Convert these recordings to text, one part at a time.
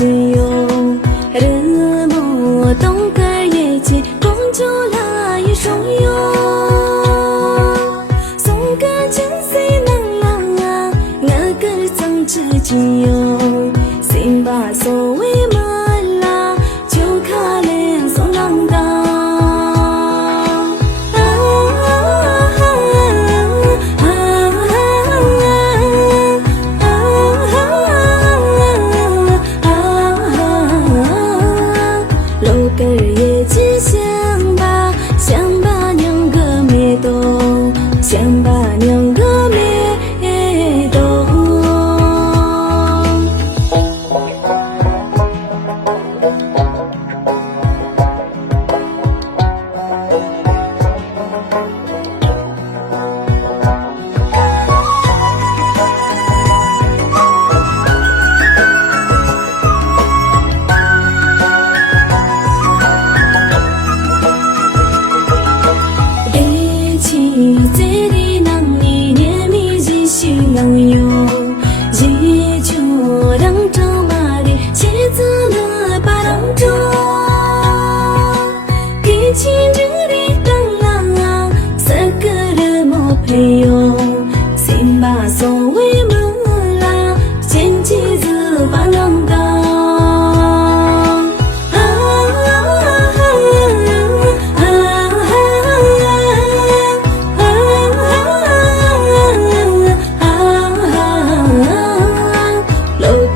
心哟，日暮东个夜起，公主来一双哟，送个真心能啊，我个曾知己哟，心把所谓满啦，就看脸送浪荡。想把娘个灭动，一起在的那里年米几许浪哟，一球让着马的鞋子了把郎中，一起这里等啊，三个人莫陪哟，心把所谓梦啦，前妻子把郎当。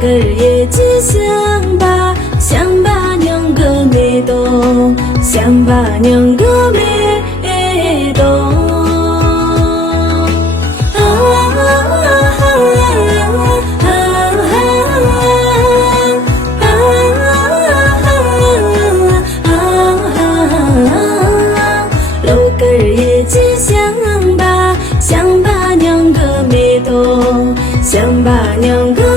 也只想把娘个灭动，想把娘个灭动。楼根也只想把娘个灭动，想把娘个。